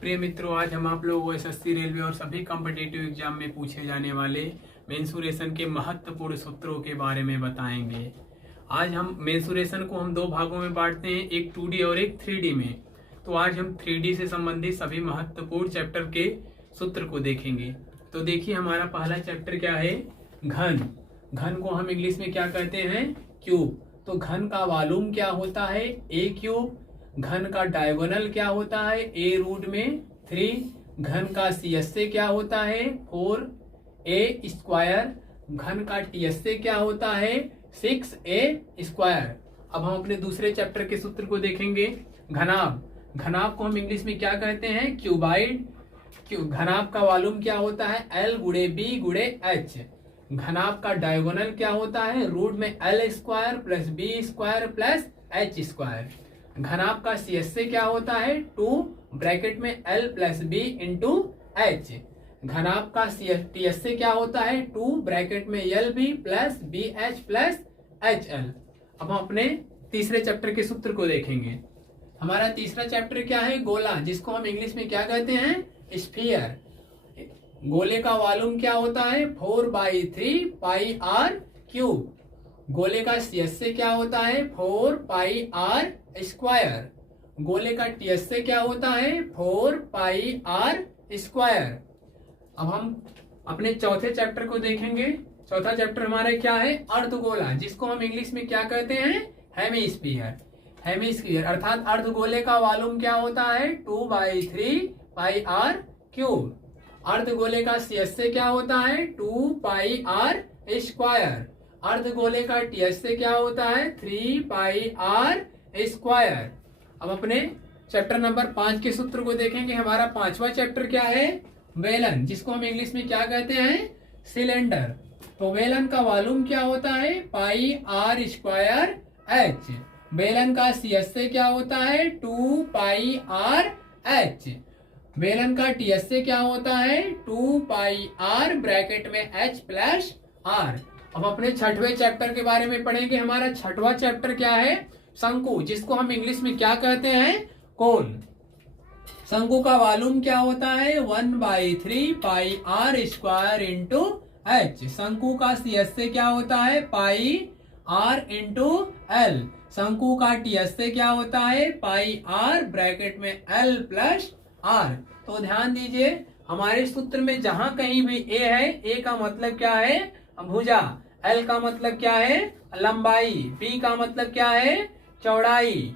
प्रिय मित्रों, आज हम आप लोगों को एसएससी, रेलवे और सभी कॉम्पिटिटिव एग्जाम में पूछे जाने वाले मेंसुरेशन के महत्वपूर्ण सूत्रों के बारे में बताएंगे। आज हम मेंसुरेशन को दो भागों में बांटते हैं, एक 2D और एक 3D में। तो आज हम 3D से संबंधित सभी महत्वपूर्ण चैप्टर के सूत्र को देखेंगे। तो देखिए, हमारा पहला चैप्टर क्या है? घन। घन को हम इंग्लिश में क्या कहते हैं? क्यूब। तो घन का वॉल्यूम क्या होता है? ए क्यूब। घन का डायगोनल क्या होता है? ए रूट में 3। घन का सीएसए क्या होता है? 4a square. घन का टीएसए क्या होता है? 6a square. अब हम अपने दूसरे चैप्टर के सूत्र को देखेंगे। घनाभ। घनाभ को हम इंग्लिश में क्या कहते हैं? क्यूबाइड। घनाभ का वॉल्यूम क्या होता है? L गुणे B गुणे H। घनाभ का डायगोनल क्या होता है? रूट में L square plus B square plus H square. घनाभ का सीएसए क्या होता है? 2 ब्रैकेट में L plus B into H। घनाभ का टीएसए क्या होता है? 2 ब्रैकेट में LB plus BH plus HL। अब हम अपने तीसरे चैप्टर के सूत्र को देखेंगे। हमारा तीसरा चैप्टर क्या है? गोला, जिसको हम इंग्लिश में क्या कहते हैं? स्फीयर। गोले का वॉल्यूम क्या होता है? 4/3 पाई आर क्यूब। गोले का सीएसए क्या होता है? 4 पाई आर स्क्वायर। गोले का टीएसए क्या होता है? 4 पाई आर स्क्वायर। अब हम अपने चौथे चैप्टर को देखेंगे। चौथा चैप्टर हमारा क्या है? अर्धगोला, जिसको हम इंग्लिश में क्या कहते हैं? हेमीस्फीयर। हेमीस्फीयर अर्थात अर्धगोले का वॉल्यूम क्या होता है? 2/3 पाई आर क्यूब। अर्धगोले का सीएसए क्या होता है? 2 पाई आर स्क्वायर। अर्धगोले का टीएसए क्या होता है? 3 पाई आर स्क्वायर। अब अपने चैप्टर नंबर 5 के सूत्र को देखेंगे। हमारा पांचवा चैप्टर क्या है? बेलन, जिसको हम इंग्लिश में क्या कहते हैं? सिलेंडर। तो बेलन का वॉल्यूम क्या होता है? पाई आर स्क्वायर एच। बेलन का सीएसए क्या होता है? 2 पाई आर एच। बेलन का टीएसए क्या होता है? 2 पाई आर ब्रैकेट में एच प्लस आर। अब अपने छठवें चैप्टर के बारे में पढ़ेंगे। हमारा छठवां चैप्टर क्या है? शंकु, जिसको हम इंग्लिश में क्या कहते हैं? कोन। शंकु का वॉल्यूम क्या होता है? 1/3 पाई आर स्क्वायर इंटू एच। शंकु का सीएसए क्या होता है? पाई आर इंटू एल। शंकु का टीएसए क्या होता है? पाई आर ब्रैकेट में एल प्लस आर। तो ध्यान दीजिए, हमारे सूत्र में जहां कहीं भी ए है, ए का मतलब क्या है? भुजा। एल का मतलब क्या है? लंबाई। बी का मतलब क्या है? चौड़ाई।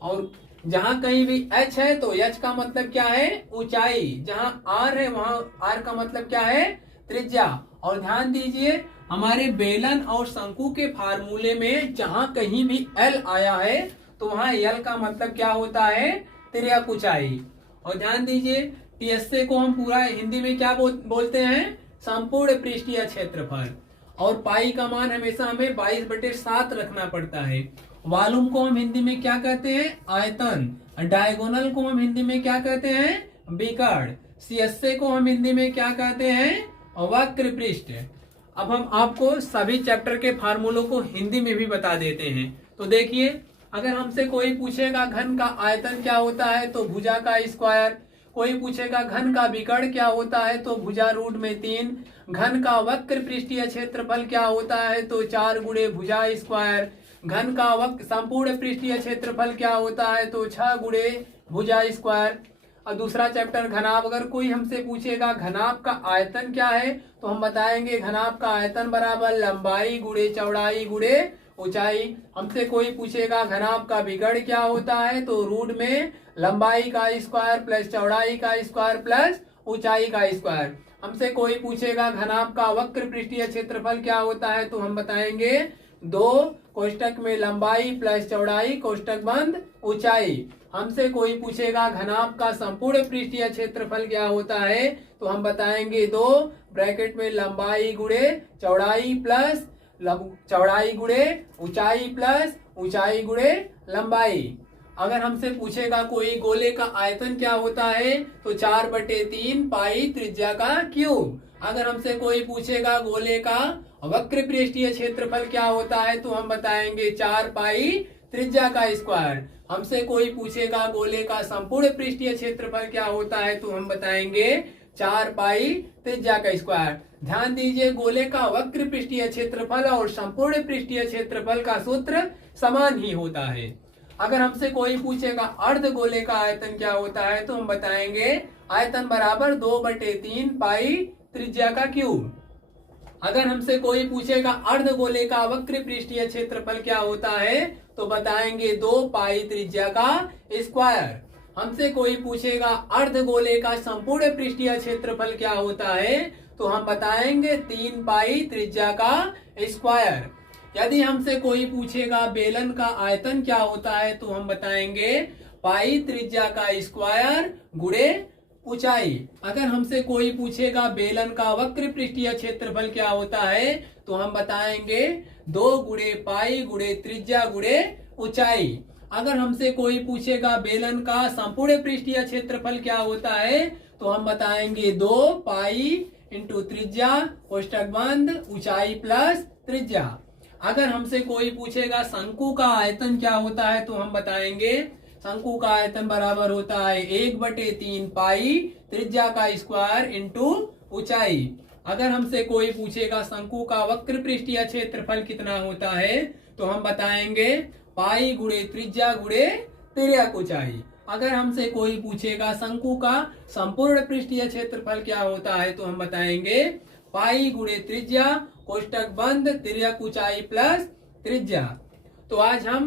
और जहां कहीं भी एच है तो एच का मतलब क्या है? ऊंचाई। जहां आर है वहां आर का मतलब क्या है? त्रिज्या। और ध्यान दीजिए, हमारे बेलन और शंकु के फार्मूले में जहां कहीं भी एल आया है तो वहां एल का मतलब क्या होता है? तिर्यक ऊंचाई। और ध्यान दीजिए, टीएसए को हम पूरा हिंदी में क्या बोलते हैं? संपूर्ण पृष्ठीय क्षेत्रफल। और पाई का मान हमेशा हमें 22/7 रखना पड़ता है। वॉल्यूम को हम हिंदी में क्या कहते हैं? आयतन। डायगोनल को हम हिंदी में क्या कहते हैं? विकर्ण। सीएसए को हम हिंदी में क्या कहते हैं? वक्र पृष्ठ। अब हम आपको सभी चैप्टर के फार्मूलों को हिंदी में भी बता देते हैं। तो देखिए, अगर हमसे कोई पूछेगा घन का आयतन क्या होता है तो भुजा का स्क्वायर। कोई पूछेगा घन का विकर्ण क्या होता है तो भुजा रूट में 3। घन का वक्र पृष्ठीय क्षेत्रफल क्या होता है तो 4 गुणे भुजा स्क्वायर। घन का संपूर्ण पृष्ठीय क्षेत्रफल क्या होता है तो 6 गुणे भुजा स्क्वायर। और दूसरा चैप्टर घनाभ, अगर कोई हमसे पूछेगा घनाभ का आयतन क्या है तो हम बताएंगे घनाभ का आयतन बराबर लंबाई गुणे चौड़ाई गुणे ऊंचाई। हमसे कोई पूछेगा घनाभ का विकर्ण क्या होता है तो रूट में लंबाई का स्क्वायर प्लस चौड़ाई का स्क्वायर प्लस ऊंचाई का स्क्वायर। हमसे कोई पूछेगा घनाभ का वक्र पृष्ठीय क्षेत्रफल क्या होता है तो हम बताएंगे 2 कोष्टक में लंबाई प्लस चौड़ाई कोष्टक बंद ऊंचाई। हमसे कोई पूछेगा घनाभ का संपूर्ण पृष्ठीय क्षेत्रफल क्या होता है तो हम बताएंगे 2 ब्रैकेट में लंबाई गुणे चौड़ाई प्लस चौड़ाई गुणे ऊंचाई प्लस ऊंचाई गुणे लंबाई। अगर हमसे पूछेगा कोई गोले का आयतन क्या होता है तो 4/3 पाई त्रिज्या का क्यूब। अगर हमसे कोई पूछेगा गोले का वक्र पृष्ठीय क्षेत्रफल क्या होता है तो हम बताएंगे 4 पाई त्रिज्या का स्क्वायर। हमसे कोई पूछेगा गोले का संपूर्ण पृष्ठीय क्षेत्रफल क्या होता है, तो हम बताएंगे 4 पाई त्रिज्या का स्क्वायर। ध्यान दीजिए, गोले का वक्र पृष्ठीय क्षेत्रफल और संपूर्ण पृष्ठीय क्षेत्रफल का सूत्र समान ही होता है। अगर हमसे कोई पूछेगा अर्ध गोले का आयतन क्या होता है, तो हम बताएंगे आयतन बराबर 2/3 पाई त्रिज्या का क्यूब। अगर हमसे कोई पूछेगा अर्ध गोले का वक्र पृष्ठीय क्षेत्रफल क्या होता है, तो बताएंगे 2 पाई त्रिज्या का स्क्वायर। हमसे कोई पूछेगा अर्ध गोले का संपूर्ण पृष्ठीय क्षेत्रफल क्या होता है, तो हम बताएंगे 3 पाई त्रिज्या का स्क्वायर। यदि हमसे कोई पूछेगा बेलन का आयतन क्या होता है, तो हम बताएंगे पाई त्रिज्या का स्क्वायर गुणे ऊंचाई। अगर हमसे कोई पूछेगा बेलन का वक्र पृष्ठीय क्षेत्रफल क्या होता है, तो हम बताएंगे 2 गुणे पाई गुणे त्रिज्या गुणे ऊंचाई। अगर हमसे कोई पूछेगा बेलन का संपूर्ण पृष्ठीय क्षेत्रफल क्या होता है, तो हम बताएंगे 2 पाई इंटू त्रिज्या कोष्टक बंद ऊंचाई प्लस त्रिज्या। अगर हमसे कोई पूछेगा शंकु का आयतन क्या होता है, तो हम बताएंगे शंकु का आयतन बराबर होता है 1/3 पाई त्रिज्या का स्क्वायर इंटू ऊंचाई। अगर हमसे कोई पूछेगा शंकु का वक्र पृष्ठीय क्षेत्रफल कितना होता है, तो हम बताएंगे पाई गुणे त्रिज्या गुणे तिर्यक ऊंचाई। अगर हमसे कोई पूछेगा शंकु का संपूर्ण पृष्ठीय क्षेत्रफल क्या होता है, तो हम बताएंगे पाई गुणे त्रिज्या कोष्टक बंद तिर्यक ऊंचाई प्लस त्रिज्या। तो आज हम